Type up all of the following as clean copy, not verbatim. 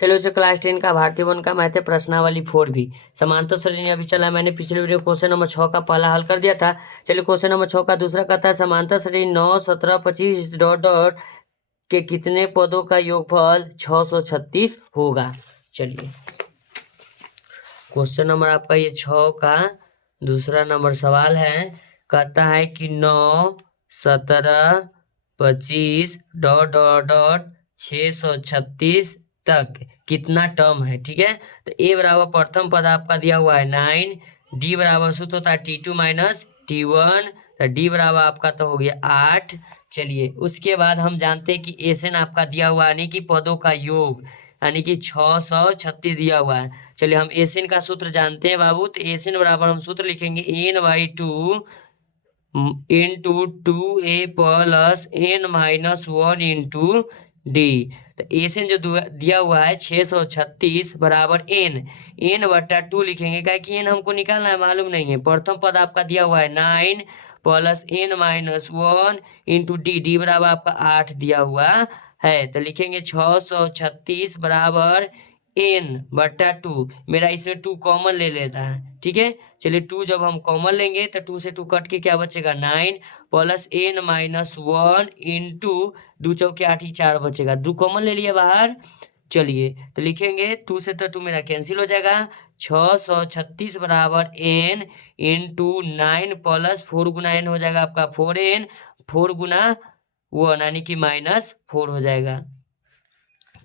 चलिए उसे क्लास 10 का भारतीय वन का मैथ है प्रश्नावली 4 भी समांतर श्रेणी अभी चला। मैंने पिछले वीडियो क्वेश्चन नंबर 6 का पहला हल कर दिया था। चलिए क्वेश्चन नंबर 6 का दूसरा कहता है समांतर श्रेणी 9, 17, 25 डॉट डॉट के कितने पदों का योगफल 636 होगा। चलिए क्वेश्चन नंबर आपका ये 6 का दूसरा नंबर सवाल है। कहता है कि 9, 17, 25 डॉट डॉट डॉट 636 तक कितना टर्म है। ठीक है, तो ए बराबर प्रथम पद आपका दिया हुआ है 9, डी बराबर सूत्र होता है T2 माइनस T1, तो डी बराबर आपका तो हो गया 8। चलिए उसके बाद हम जानते हैं कि एसएन आपका दिया हुआ यानी कि पदों का योग यानी कि 636 दिया हुआ है। चलिए हम एसएन का सूत्र जानते हैं बाबू, तो एसएन बराबर हम सूत्र लिखेंगे n/2 into 2a plus n-1 into D. तो एसएन जो दिया हुआ है 636 बराबर n/2 लिखेंगे, क्या कि n हमको निकालना है, मालूम नहीं है। प्रथम पद आपका दिया हुआ है 9 प्लस n-1 इंटू डी बराबर आपका 8 दिया हुआ है। तो लिखेंगे 636 बराबर n/2। मेरा इसमें 2 कॉमन ले लेता है। ठीक है, चलिए 2 जब हम कॉमन लेंगे तो 2 से 2 कट के क्या बचेगा 9 प्लस n-1 इंटू 2 चौके 8 ही 4 बचेगा। 2 कॉमन ले लिया बाहर। चलिए तो लिखेंगे 2 से तो 2 मेरा कैंसिल हो जाएगा। 636 बराबर n इंटू 9 प्लस 4 गुना n हो जाएगा आपका 4n, 4 गुना 1 यानी कि -4 हो जाएगा।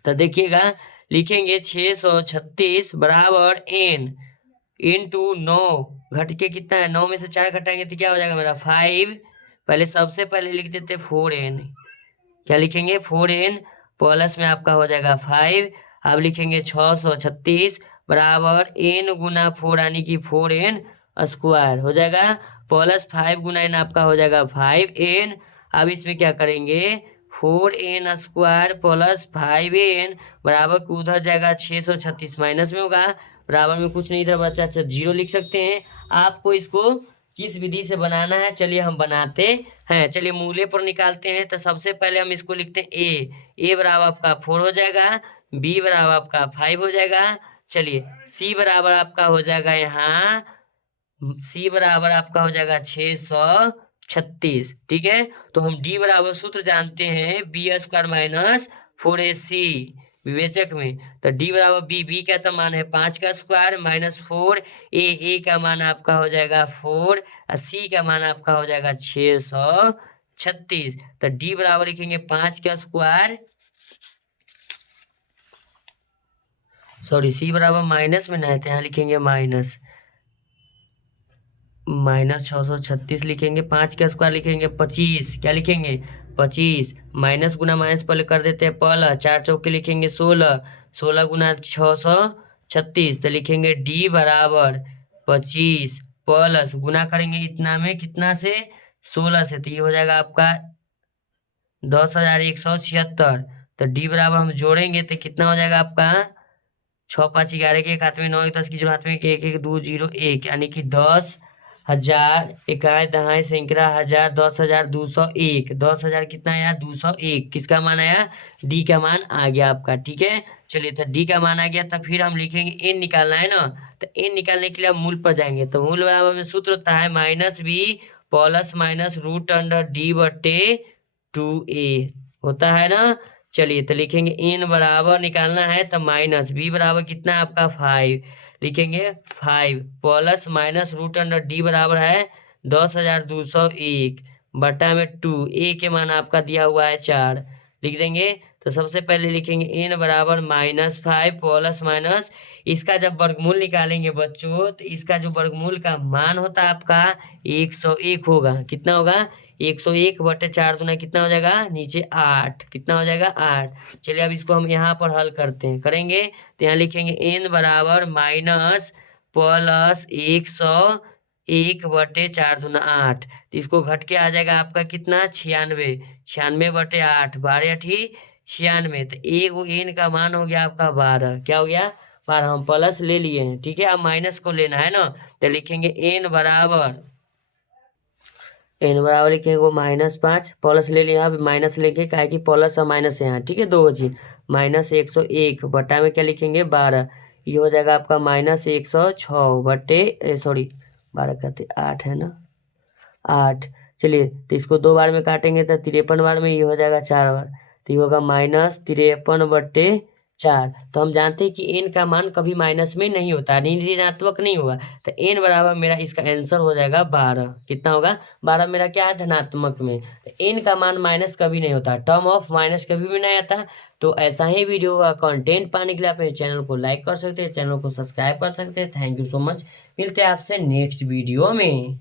तो देखिएगा लिखेंगे 636 बराबर n इंटू 9 घट के कितना है, 9 में से 4 घटाएंगे तो क्या हो जाएगा मेरा 5। पहले सबसे पहले लिख देते 4n, क्या लिखेंगे 4n प्लस में आपका हो जाएगा 5। अब लिखेंगे 636 बराबर n गुना 4 यानी कि 4n स्क्वायर हो जाएगा प्लस 5 गुना n आपका हो जाएगा 5n। अब इसमें क्या करेंगे 4n स्क्वायर प्लस 5n बराबर को उधर जाएगा 636 माइनस में होगा, बराबर में कुछ नहीं इधर बचा, अच्छा 0 लिख सकते हैं। आपको इसको किस विधि से बनाना है चलिए हम बनाते हैं। चलिए मूल्य पर निकालते हैं। तो सबसे पहले हम इसको लिखते हैं ए बराबर आपका 4 हो जाएगा, बी बराबर आपका 5 हो जाएगा। चलिए सी बराबर आपका हो जाएगा यहाँ, सी बराबर आपका हो जाएगा 636। ठीक है, तो हम डी बराबर सूत्र जानते हैं b² माइनस 4ac विवेचक में। तो डी बराबर बी का तो मान है 5 का स्क्वायर माइनस 4, ए का मान आपका हो जाएगा 4 और सी का मान आपका हो जाएगा 636। तो डी बराबर लिखेंगे 5 का स्क्वायर, सॉरी सी बराबर माइनस में नहीं थे, यहाँ लिखेंगे -636 लिखेंगे, 5 का स्क्वायर लिखेंगे 25, क्या लिखेंगे 25 माइनस गुना माइनस पहले कर देते हैं प्लस, 4 चौके लिखेंगे 16, 16 गुना 636। तो लिखेंगे डी बराबर 25 प्लस गुना करेंगे इतना में कितना से 16 से, तो ये हो जाएगा आपका 10,176। तो डी बराबर हम जोड़ेंगे तो कितना हो जाएगा आपका 6 5 11 के 1 हाथ में 9 1 10 की जो हाथ में 1 1 2 0 1 यानी कि 10,000 इकाई दहाई सैकड़ा हजार 10,201, 10,000 कितना आया 201, किसका मान आया डी का मान आ गया आपका। ठीक है, चलिए तो डी का मान आ गया तो फिर हम लिखेंगे एन निकालना है ना, तो एन निकालने के लिए हम मूल पर जाएंगे। तो मूल बराबर में सूत्र होता है -b plus minus root under D बटे 2a होता है ना। चलिए तो लिखेंगे n बराबर निकालना है तो माइनस b बराबर कितना है आपका 5, लिखेंगे 5 plus minus root under D बराबर है 10,201 बटा में 2, a के मान आपका दिया हुआ है 4 लिख देंगे। तो सबसे पहले लिखेंगे n बराबर -5 प्लस माइनस, इसका जब वर्गमूल निकालेंगे बच्चों तो इसका जो वर्गमूल का मान होता है आपका 101 होगा। कितना होगा 101 बटे 4 दूना कितना हो जाएगा नीचे 8, कितना हो जाएगा 8। चलिए अब इसको हम यहाँ पर हल करते हैं, करेंगे तो यहाँ लिखेंगे n बराबर माइनस प्लस 101 बटे 4 दूना 8, तो इसको घट के आ जाएगा आपका कितना 96, 96 बटे 8 12 8 96। तो एगो n का मान हो गया आपका 12, क्या हो गया 12, हम प्लस ले लिए हैं। ठीक है, अब माइनस को लेना है ना, तो लिखेंगे n बराबर एन बराबर लिखेंगे वो -5 प्लस ले लिया, यहाँ माइनस लेंगे काहे कि प्लस और माइनस है यहाँ, ठीक है, दो चीज -101 बटा में क्या लिखेंगे 12, ये हो जाएगा आपका -106 बटे सॉरी 12 कहते 8 है ना 8। चलिए तो इसको 2 बार में काटेंगे तो 53 बार में ये हो जाएगा 4 बार, तो ये होगा -53/4। तो हम जानते हैं कि n का मान कभी माइनस में नहीं होता, ऋणात्मक नहीं होगा, तो n बराबर मेरा इसका आंसर हो जाएगा 12। कितना होगा 12, मेरा क्या है धनात्मक में, तो n का मान माइनस कभी नहीं होता, टर्म ऑफ माइनस कभी भी नहीं आता। तो ऐसा ही वीडियो का कंटेंट पाने के लिए अपने चैनल को लाइक कर सकते हैं, चैनल को सब्सक्राइब कर सकते हैं। थैंक यू सो मच, मिलते हैं आपसे नेक्स्ट वीडियो में।